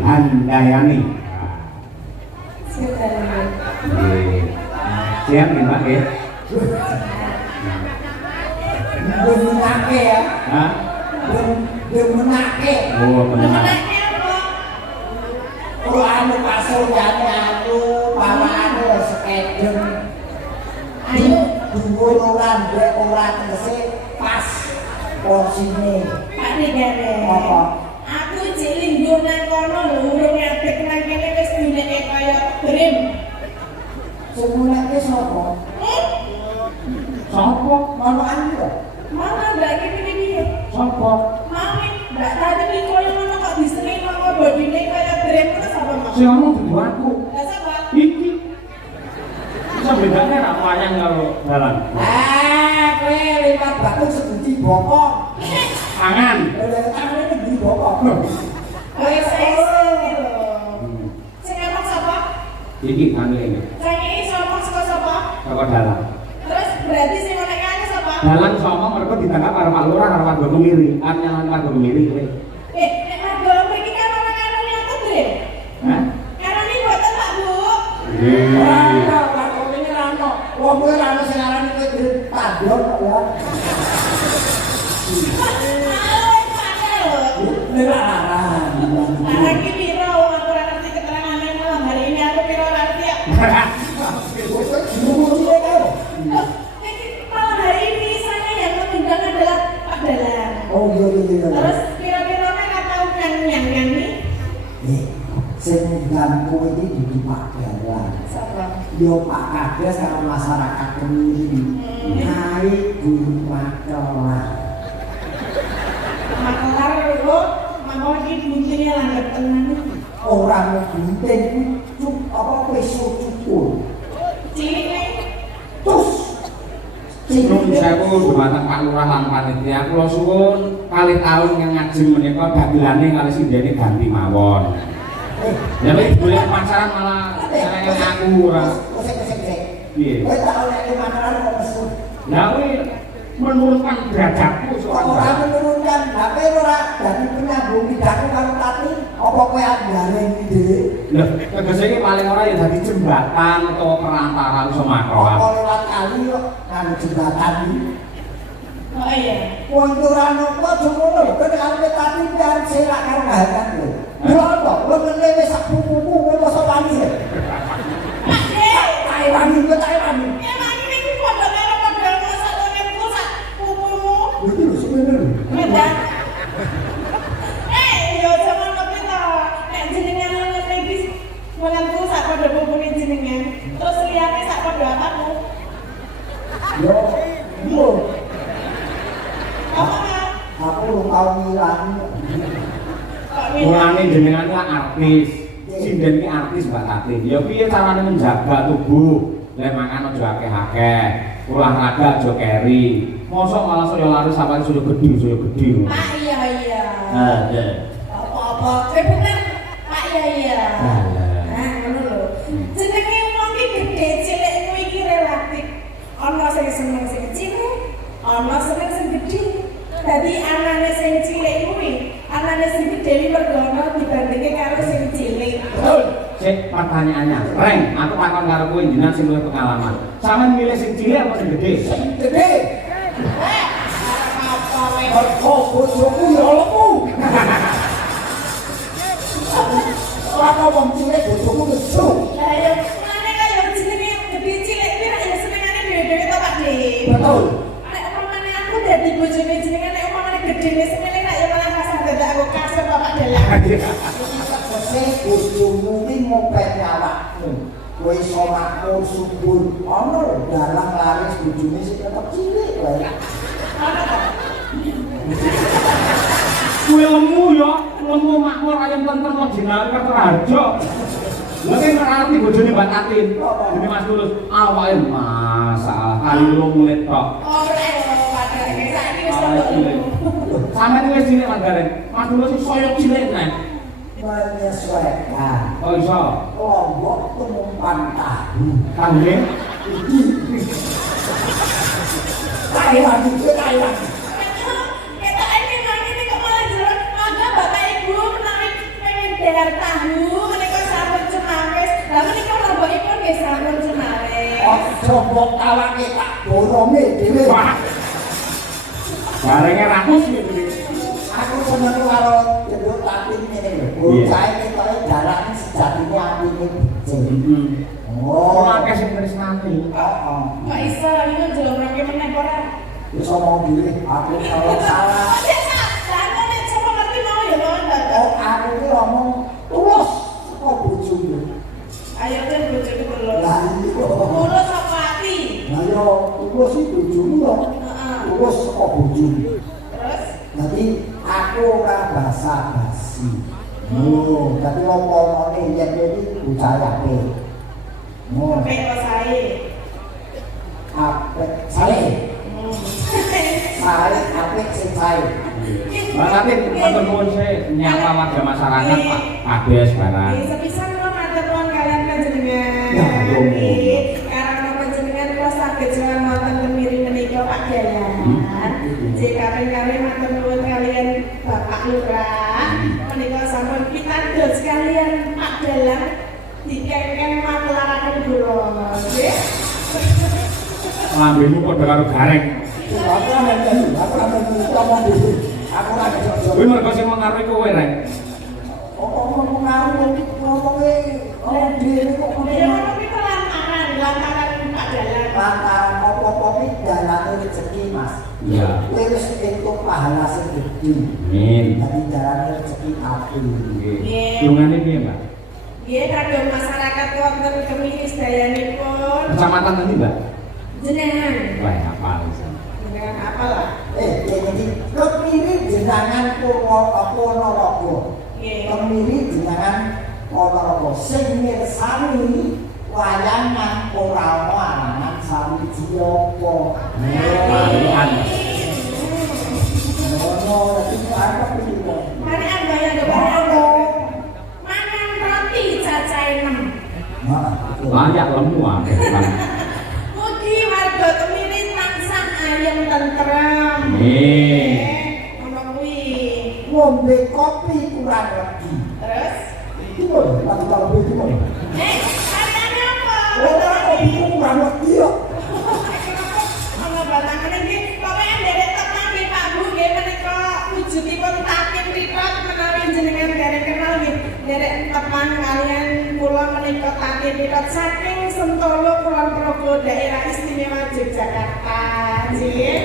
Handayani. Siap nih Pak ya? Belum menake ya? Hah? Belum menake. Oh benar. Kalau anu pasoljane anu pawakane sekedeng. Ayo dhuwur ora ndek ora tegese pas porsine. Pak Negara. Apa? Aku cek linggo nang kono lho urung ngadeg nang kene wis duneke kaya brim. Sing mulake sapa? Sapa? Manokan yo. Mana mbak iki piye? Sapa? Mami, mbak tadi iki koyo ngono kok disengin kok bodine kaya brim terus apa Mas? Si ngomong dudu aku. Lah sapa? Iki. Bisa bedanya ra wayang karo dalan. Kowe liwat batu sebuti bokong. Pangan. Lah tangan iki bokong. Wis sing ngomong sapa? Iki anu ini. Sing iki ngomong sapa? Karo dalan. Terus berarti sing ngomong ane sapa? Dalan sama mereka ditangkap karo Pak Lurah karo Warga Kemiri. Anyalan Warga Kemiri kowe. Nek Warga iki kan ora karo aku brim. Hah? Karo ni boten Pak Bu. Ora kok ini ra ono. Wong kowe ra ono sing aran kowe tandon kok ya. Ini larang. Larang ki piro aku ora ngerti keterangane malam hari ini aku piro ora ngerti ya. Iki malam hari ini saya yang mengundang adalah Pak Dalang. Oh iya. Terus piro-pirone ora tau nyang ini. Sing ngundang kowe iki dudu Pak Dalang. Sapa? Yo Pak Kades karo masyarakat Kemiri. Hai guru makelar. Makelar lho, mangko iki buntine langgep tenan. Ora mau gunting cuk apa peso cukur. Cilik Terus Nuwun sewu dumateng Pak Lurah lan panitia kula suwun kalih taun yang ngajeng menika dagelane kalih sindene ganti mawon. Ya lek boleh pacaran malah saya aku ora. Piye? Kowe tau nek makanan kok mesu. Lah kowe menurunkan derajatku Ora soalnya. menurunkan, tapi ora dadi penyambung lidahku karo tati. Apa kowe andane iki dhewe? Lah, tegese iki paling ora ya dadi jembatan utawa perantara iso makrofag. Apa lewat kali kok karo jembatan iki. Oh iya. Wong ora nopo jomono, kowe karo tati biar selak karo bahagan lho. Yo to, wong ngene wis sak pupuku kowe mosok wani. Taiwan iki Taiwan. Emang ini ku padha karo padha masak ngene sak pupumu. Iki lho sebenarnya. Beda. Yo jaman kopi to. Nek jenengan ngene iki menentu sak padha pupune jenengan. Terus liyane sak padha apamu. Yo, yo. Apa ya? Aku lu tau ngilangi. Kok Mulane jenengan ki artis. Sinden ki artis Mbak Tati. Ya piye carane menjaga tubuh? Lek mangan aja akeh-akeh. Olahraga aja keri. Mosok malah saya lari sampai sudah gede. Pak iya. Ya. Apa-apa. Cepetan. Pak iya. Lah. Nah, ngono lho. Jenenge wong iki gede cilik kuwi iki relatif. Ana sing seneng sing kecil, ana seneng sing gedhe. Dadi anane sing cilik kuwi, anane sing gedhe iki mergono dibandingke karo sing cilik. Betul. Cek pertanyaannya. Reng, aku takon karo kowe jenengan sing luwih pengalaman. Sampeyan milih sing cilik apa sing gede? Gede. Apa wae. Oh, bojoku ya lepu. Ora wong cilik bojoku nesu. Lah ya ngene kaya jenenge gede cilik kuwi ra ya senengane dhewe-dhewe to Pak De. Betul. Nek dadi bojone jenengan nek omongane gedene semene nek ya malah kasar dadak aku kasar bapak dalang. Tegese bojomu ki ngopeni awakmu. Kowe iso makmur subur. Ono lho dalang laris bojone sing tetep cilik wae. Kue lemu ya, lemu makmur ayam tentrem kok jenenge Kertarajo. Lha ki ngerti bojone Mbak Tatin. Dene Mas Tulus, awake masalah kali mulit tok. Oh, padahal saiki wis rada Sampeyan wis cilik Mandarin. Mas Tulus sing soyo cilik nek. Menyesuaikan. Oh iso. Lombok tumumpan tahu. Kangge Thailand itu Thailand. Dengar tahu, menika sampun cemawis. Lah menika lambokipun nggih sampun cemawis. Coba awake tak boronge dhewe. barenge rakus gitu. Aku seneng karo jenduk Tatin ngene lho. Bocah ketoke darane sejatine atine becik. Oh, akeh sing tresnani. heeh. Kok iso iku jlomroke meneh ora? Wis omong dhewe, aku kalau salah. Lah nek coba ngerti mau ya mau Mbak. Oh, aku ki omong tulus kok bojomu. Ayo ten bojoku lho. Lah iya. Tulus apa ati? Lah yo tulus iki bojomu lho. Heeh. Tulus kok bojomu. Terus Jadi aku ora basa-basi. Oh, tapi omongane yen iki bucayake. Oh, oke kok sae. apik sae. Sae apik sing sae. Mbak Tatin, matur nuwun sih nyapa warga masyarakat Pak Kades barang. Nggih, sepisan kula matur nuwun kalian panjenengan. Ya, yo. Nggih, karena panjenengan kula saged jalan wonten temiri menika Pak Dayan. Jika kami matur nuwun kalian Bapak Lurah, menika sampun pitados kalian Pak Dalang dikengken maklaraken kula. Nggih. Lambemu padha karo gareng. Aku ngomong dhewe. Aku ora bisa. Kuwi mergo sing mengaruhi kowe rek. Ngomong ngaruh ngomongnya orang dhewe kok Ya ngomong. tapi lantaran Pak Dalang. Lantaran apa-apa iki dalane rezeki, Mas. Iya. Kowe wis entuk pahala sing gedhe. Amin. Dadi dalane rezeki ati. Nggih. Lungane piye, Mbak? Nggih, kagem masyarakat wonten Kemiri sedayanipun Kecamatan nanti, Mbak? jenengan. Wah, apa wis. Jenengan apalah? Jadi kemiri jenengan Ponorogo. Nggih. Kemiri jenengan Ponorogo. Sing mirsani wayangan ora ana arangan sawiji apa. Marian. Ono dadi apa iki kok. Mari ambayang kepada mangan roti cacahe 6. Nah, Layak lemu akeh. Mugi warga Kemiri tansah ayem tentrem. Nggih. Ono kuwi. ngombe kopi kurang lagi. Terus Iki lho, lagi kopi iki lho. katanya apa? Ora kopi kurang lagi yo. Ono batangane iki pokoke nderek tenan nggih Pak Bu nggih menika wujudipun Tatin Ripat menawi jenengan derek kenal nggih. Nderek teman kalian kula menika Tatin Ripat saking Sentolo Kulon Progo daerah istimewa Yogyakarta. Nggih.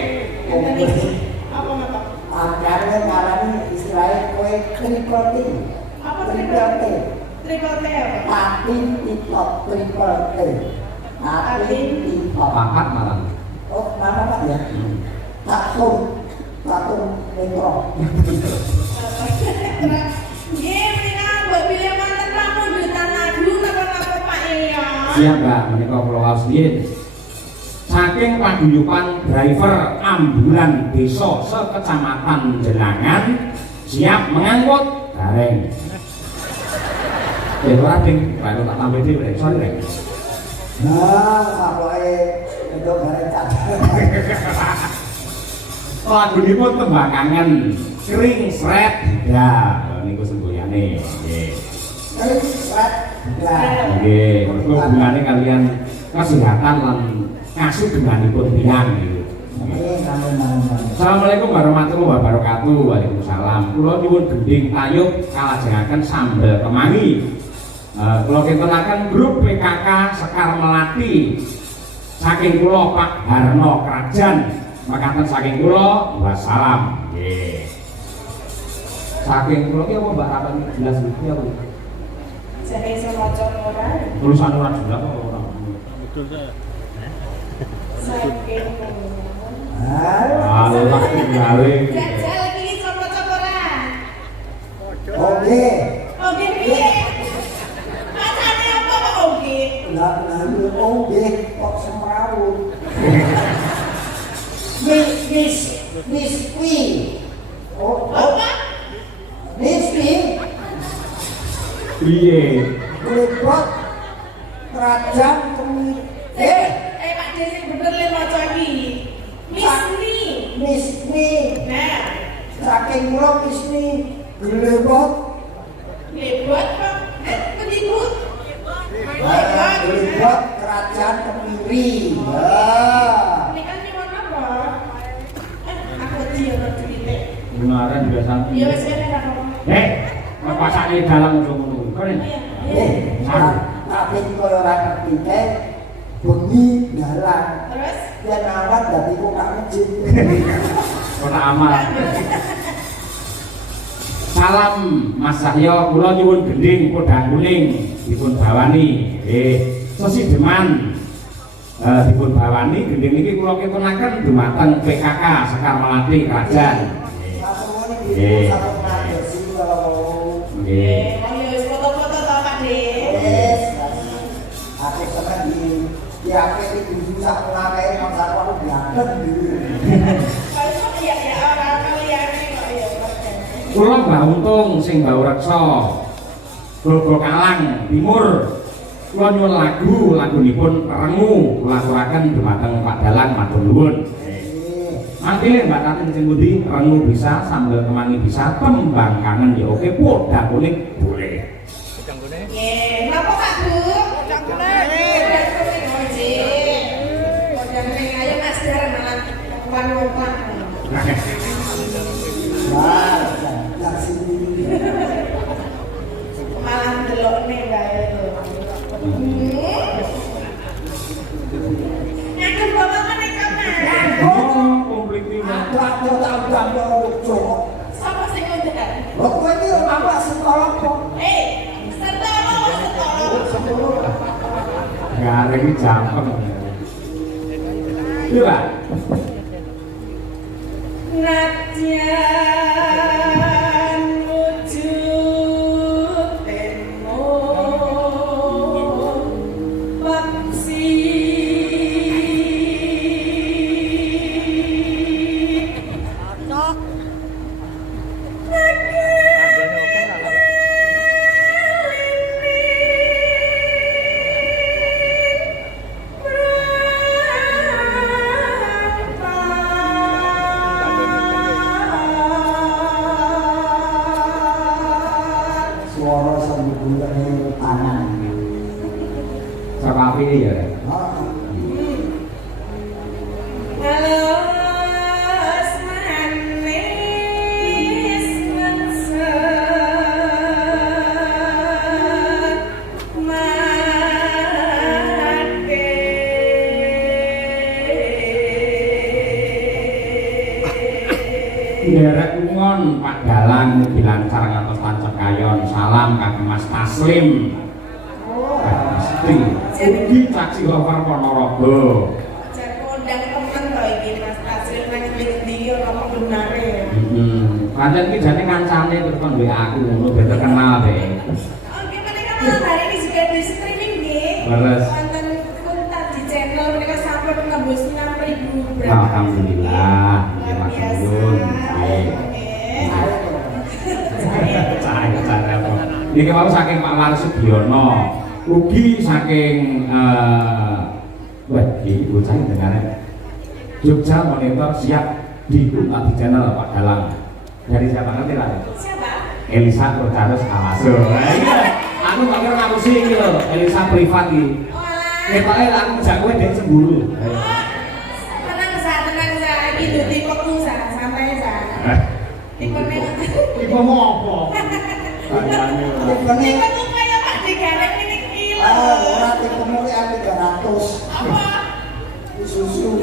Enten iki. Apa ngoten? Makane ngarani istilahnya kowe triple T. Apa Triple T. Triple T apa? Tatin Tipot triple T. Tatin Tipot. Papat malam. Oh, mana Pak ya? Catur metro. Nggih, menika mbok bilih wonten pamundutan lagu napa-napa Pak ya. Siap, Mbak. Menika kula waos nggih. Saking paguyuban driver ambulan desa sekecamatan Jenangan siap mengangkut gareng. Ora ding, baru tak tambah dhewe, sorry rek. Nah, sapoke ndok bareng catur. Lagunipun tembakangan kering sret ya niku semboyane nggih. Kali sret. Nah, Nggih, mergo hubungane kalian kesehatan lan kasugenganipun tiyang gitu. Assalamualaikum warahmatullahi wabarakatuh. Waalaikumsalam. Kula nyuwun gending tayub kalajengaken sambel kemangi. Kula kintenaken grup PKK Sekar Melati saking kula Pak Harno Krajan makaten saking kula wassalam. Nggih. Saking kula ki apa Mbak Rapan jelas iki apa? Jadi iso maca ora. Tulisan ora jelas apa ora? Betul saya. Saking Allah tinggalé. Jajal iki iso maca ora. Oke. Oke piye? Macane apa kok oke? Lah lalu oke kok semrawut. Miss Queen. Oh, Apa? Miss Queen. Piye? Lebot kerajaan kemiri. Pak Desi bener le maca iki. Misni. Miss Queen. Nah, Saking kula Miss Queen. Lebot. lebot kok. Pendibut. Lebot kerajaan kemiri. Ya. Ini kan nyuwun apa? Aku dia ngerti. Benaran biasa. Ya wis kene ra apa. Ngepasake dalang ngono. Keren. Tapi kalau ora ngerti teh bengi dalan. Terus Yen awan dadi kok gak masjid. Ora amal. Salam Mas Sahyo, kula nyuwun gending podang kuning dipun bawani. Sesideman dipun bawani gending niki kula ketunaken dumateng PKK Sekar Melati Krajan. Nggih. Nggih. ayo wis foto-foto to Pak De. Yes. Aku seneng di HP iki sak ngake mangsa aku diadem dulu. Kalau ya orang kaliane kok ya. Kula Mbah Untung sing Mbah Reksa. Grogol Kalang Timur. Kula nyuwun lagunipun Rengu kula aturaken dumateng Pak Dalang matur nuwun. Mangkile Mbak Tatin sing pundi Rengu bisa, sambel kemangi bisa, tembang kangen ya oke, podang kuning boleh. Nggih, napa Kak Bu? Podang kuning. Podang kuning ayo Mas Dar malah umpan-umpan. Wah, jak sini. Malah delokne bae lho. Ngaku bawa meneh kamar. Oh, komplit iki. Aku tak udah ojo. Sapa sing ngundang? Lho kowe iki apa sekolah kok? Setolo. Gareng iki jampeng. Iya, Pak. Nadyan wujud temu paksi Suara sambungane tangan. Sapa iki ya? Halo manis menset mate Derek ngon Pak Dalang dilancar ngantos tancep kayon. Salam Kang Mas Taslim. Pasti. Ugi caci over Ponorogo. jar kondang temen to iki Mas Taslim nang ndi ora benare. Pancen iki jane kancane terus kon WA aku ngono ben terkenal deh. Oke, mereka malam hari ini juga di streaming nggih. Leres. Wonten Kuntat di channel mereka sampai menembus 6.000 berapa. Alhamdulillah. Luar biasa. Nggih. Oke. Cara apa? Niki mau saking Pak Waris Sugiono. Ugi saking wah iki bocah dengane. Jogja Monitor siap di Kuntat di channel Pak Dalang. Dari siapa ngerti lah? Siapa? Elisa Rodaros Awaso. Aku gak kira ngapusi iki lho, Elisa privat iki. Olah. Ketoke aku ngejak kowe dek cemburu. Tenang sa. Iki lho tipe sa, santai sa. Tipe Iku mau apa? Kayane. Tipene tipe tuh kayak Pak Digareng ini kilo. ora tipene 300. Apa? Susu.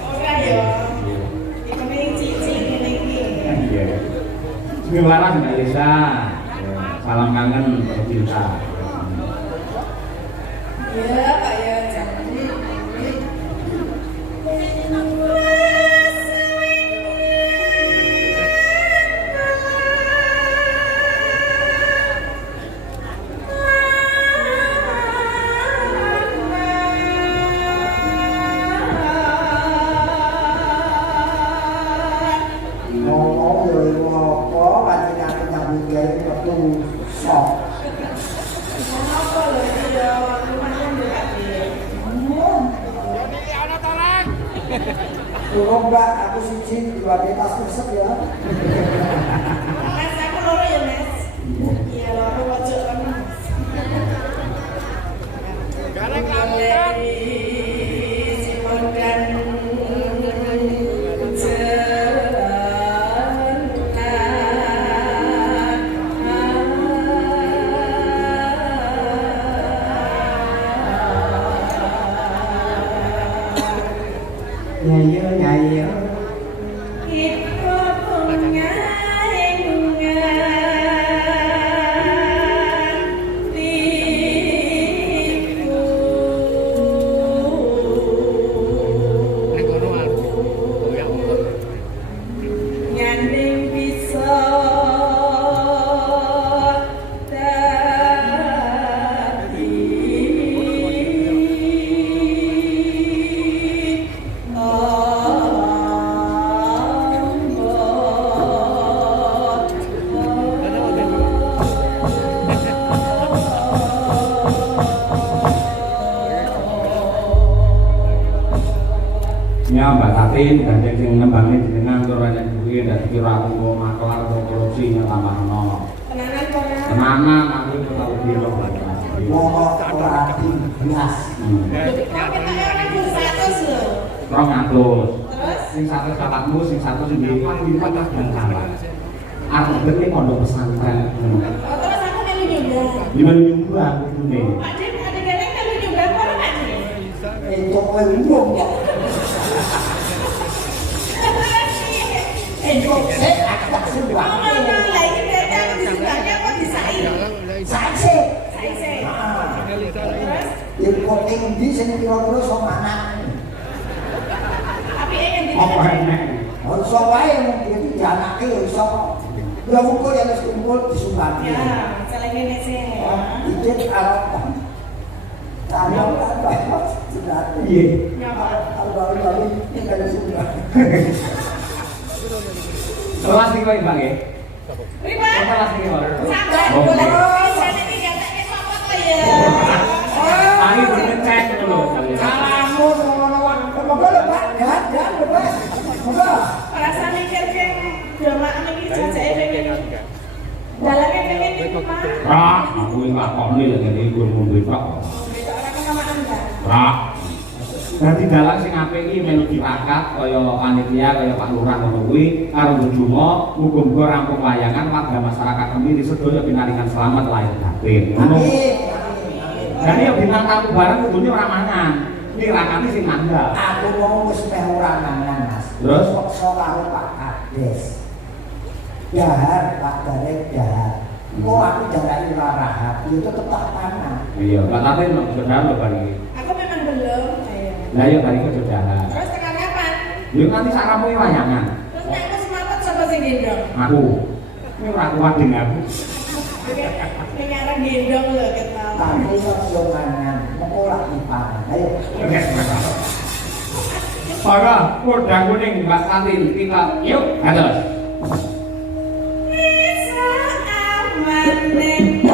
Ora Gelaran Mbak Lisa. Salam kangen tercinta. Iya, Pak ya, jangan. Ngomong yo ngopo panjenengan nyambut gawe metu sok. Apa lho iki ya, rumahnya mbak dia. Tolong Mbak, aku siji dua tas resep ya. Mas, aku loro ya, Mas. Iya, loro pojok kan, Mas. Gareng lamukan. Simon dan Nyayo nyayo. Iku bunga nyanding bisa Ya Mbak Tatin dan sing nembangnya jenengan tur enek duwe dan kira aku maklar atau korupsi nyelamatno. tenanan kono. Tenanan aku tau dino. Ngomong ora dibias. Rong atus. Terus? Sing 100 kapakmu, sing 100 sing di patah dan salah. Aku dene pondok pesantren. Terus aku melu nyumbang. Gimana juga aku dene. Pak Dim, ada gene melu nyumbang kono Pak Dim. Itu kowe wong ya. Itu sik agak sembah. Ngomong lah ini berarti aku disumbangnya apa disai? Saksi. Sai. Terus? Info endi sing kira-kira sok anak. Tapi yang di Apa enek? Iso wae mung dadi dianake ya iso. Ya mugo ya wis kumpul disumbang. Ya, saling ini sih. Iki arep tayo kan sudah. Iya. Nyapa? Albar-albar ini kan sudah. Kelas iki Mbak nggih. Riba? Kelas iki Mbak. Sabar, Oh, boleh. iya. Bisa ini gatanya apa kok ya? Tadi bercek itu loh. Kamu ngono wae. Moga lho Pak, dan Pak. Moga. Rasa mikir ke drama ini jajake pengen. Dalane pengen iki Pak. Rak, aku iki lakoni lek ngene iku ngombe tok. Beda ora kenamaan Pak. Rak. Dadi dalang sing apik iki melu dirakat kaya panitia kaya Pak Lurah ngono kuwi karo ndonga muga-muga rampung layangan warga masyarakat kami sedaya pinaringan selamat lahir batin. Ngono. Dan ya bintang tamu bareng kudune ora mangan. Iki rakane sing mandhap. Aku mau wis meh ora mangan Mas. Terus? Paksa karo Pak Kades. Dahar Pak Garek dahar. Kok aku jarake ora rahap, ya tetep tak pangan. Iya, Mbak Tatin mau jodohan lho bari. Aku memang belum. Ayo. Lah ya bari jodohan. Terus tekan kapan? Yo nanti sak rampung layangan. Terus nek aku semangat sapa sing gendong? Aku. Ini ora kuat dengan aku. Ini arah gendong lho ketawa. Tapi yo mangan, mengko ora dipangan. Ayo. Para kodang kuning Mbak Tatin kita yuk atas. Bisa aman ning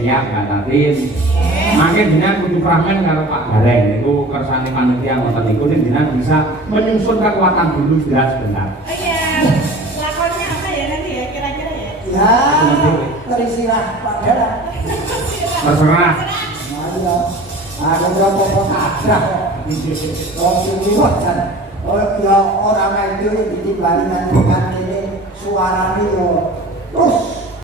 siap Mbak Tatin. Mangke jenengan kudu pramen karo Pak Gareng niku kersane panitia ngoten niku jenengan bisa menyusun kekuatan dulu sebentar. Oh iya, lakonnya apa ya nanti ya kira-kira ya? Ya, terisilah Pak Dara. Terserah. Ayo, aku berapa kabrak. Wong liwat kan. Oh ya orang itu ditimbali dengan ini suarane yo. Terus